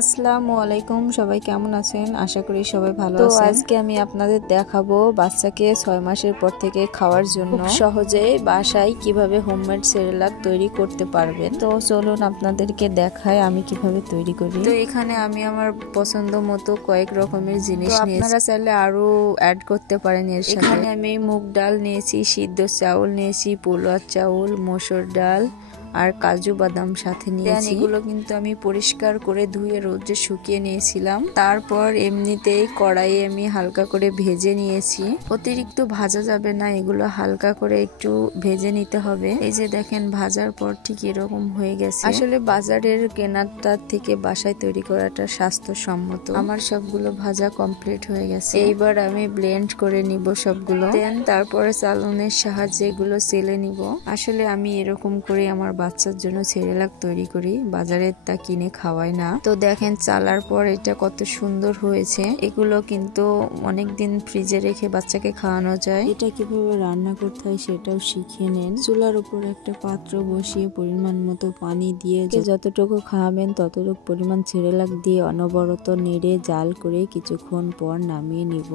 আসসালামু আলাইকুম, সবাই কেমন আছেন? আশা করি সবাই ভালো আছেন। আজকে আমি আপনাদের দেখাবো বাচ্চাকে 6 মাসের পর থেকে খাওয়ার জন্য সহজেই বাসায় কিভাবে হোমমেড সেরেলাক তৈরি করতে পারবেন। তো চলুন আপনাদেরকে দেখাই আমি কিভাবে তৈরি করি। তো এখানে আমি আমার পছন্দ মতো কয়েক রকমের জিনিস নিয়েছি, আপনারা চাইলে আরো অ্যাড করতে পারেন এর সাথে। এখানে আমি মুগ ডাল নিয়েছি, সিদ্ধ চাউল নিয়েছি, পোলাও চাউল, মসুর ডাল আর কাজু বাদাম সাথে নিয়েছি। এগুলো কিন্তু আমি পরিষ্কার করে ধুয়ে রোদে শুকিয়ে নিয়েছিলাম। তারপর এমনিতেই কড়াইয়ে আমি হালকা করে ভেজে নিয়েছি। অতিরিক্ত ভাজা যাবে না, এগুলো হালকা করে একটু ভেজে নিতে হবে। এই যে দেখেন ভাজার পর ঠিক এরকম হয়ে গেছে। আসলে বাজারের কেনাটার থেকে বাসায় তৈরি করাটা স্বাস্থ্যসম্মত। আমার সবগুলো ভাজা কমপ্লিট হয়ে গেছে। এইবার আমি ব্লেন্ড করে নিব সবগুলো। দেন তারপরে চালনের সাহায্যে এগুলো চেলে নিব। আসলে আমি এরকম করে আমার বাচ্চার জন্য সেরেলাক তৈরি করি, বাজারে তা কিনে খাওয়াই না। তো দেখেন চালার পর এটা কত সুন্দর হয়েছে। এগুলো কিন্তু অনেকদিন ফ্রিজে রেখে বাচ্চাকে খাওয়ানো যায়। এটা কিভাবে রান্না করতে হয় সেটাও শিখে নেন। চুলার উপর একটা পাত্র বসিয়ে পরিমাণ মতো পানি দিয়ে যতটুকু খাওয়াবেন ততটুকু পরিমাণ সেরেলাক দিয়ে অনবরত নেড়ে জাল করে কিছুক্ষণ পর নামিয়ে নিব।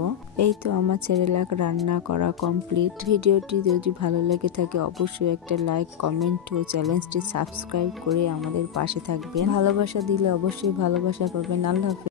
এই তো আমার সেরেলাক রান্না করা কমপ্লিট। ভিডিওটি যদি ভালো লেগে থাকে অবশ্যই একটা লাইক, কমেন্ট ও চ্যানেলটি সাবস্ক্রাইব করে আমাদের পাশে থাকবেন। ভালোবাসা দিলে অবশ্যই ভালোবাসা পাবেন। আল্লাহ হাফেজ।